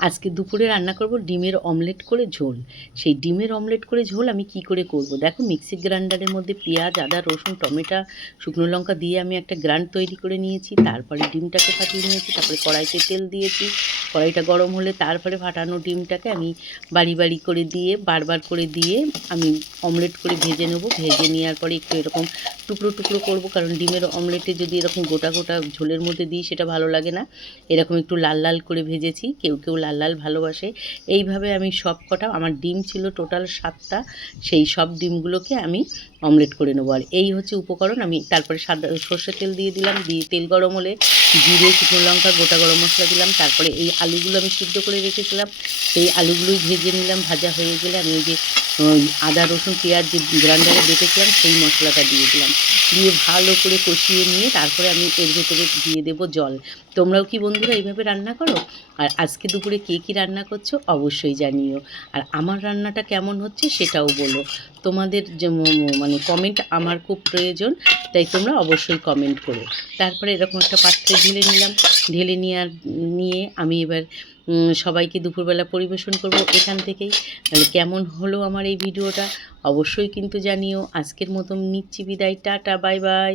আজকে দুপুরে রান্না করব ডিমের অমলেট করে ঝোল। সেই ডিমের অমলেট করে ঝোল আমি কি করে করব, দেখো মিক্সি গ্রাইন্ডারের মধ্যে পেঁয়াজ, আদা, রসুন, টমেটো, শুকনো লঙ্কা দিয়ে আমি একটা গ্রাইন্ড তৈরি করে নিয়েছি। তারপরে ডিমটাকে ফাটিয়ে নিয়েছি, তারপরে কড়াইতে তেল দিয়েছি। কড়াইটা গরম হলে তারপরে ফাটানো ডিমটাকে আমি বাড়ি বাড়ি করে দিয়ে বারবার করে দিয়ে আমি অমলেট করে ভেজে নেব। ভেজে নেওয়ার পরে একটু এরকম টুকরো টুকরো করব, কারণ ডিমের অমলেটে যদি এরকম গোটা গোটা ঝোলের মধ্যে দিই সেটা ভালো লাগে না। এরকম একটু লাল লাল করে ভেজেছি, কেউ কেউ লাল লাল ভালোবাসে। এইভাবে আমি সব কটা, আমার ডিম ছিল টোটাল 7টা, সেই সব ডিমগুলোকে আমি অমলেট করে নেবো। আর এই হচ্ছে উপকরণ। আমি তারপরে সাদা সর্ষের তেল দিয়ে দিলাম, দিয়ে তেল গরম হলে জিরে, শুকনো লঙ্কা, গোটা গরম মশলা দিলাম। তারপরে এই আলুগুলো আমি সিদ্ধ করে রেখেছিলাম, সেই আলুগুলোই ভেজে নিলাম। ভাজা হয়ে গেলে আমি ওই যে আদা, রসুন, পেঁয়াজ যে গ্রাইন্ডারে বেটেছিলাম সেই মশলাটা দিয়ে দিলাম। দিয়ে ভালো করে কষিয়ে নিয়ে তারপরে আমি এর ভেতরে দিয়ে দেবো জল। তোমরাও কি বন্ধুরা এইভাবে রান্না করো? আর আজকে দুপুরে কে কী রান্না করছো অবশ্যই জানিও। আর আমার রান্নাটা কেমন হচ্ছে সেটাও বলো। তোমাদের যে মানে কমেন্ট আমার খুব প্রয়োজন, তাই তোমরা অবশ্যই কমেন্ট করো। তারপরে এরকম একটা পাত্রে ঢেলে নিলাম। ঢেলে নিয়ে আমি এবার সবাইকে দুপুরবেলা পরিবেশন করব এখান থেকেই। তাহলে কেমন হলো আমার এই ভিডিওটা অবশ্যই কিন্তু জানিও। আজকের মতন নিচ্ছি বিদায়, টাটা, বাই বাই।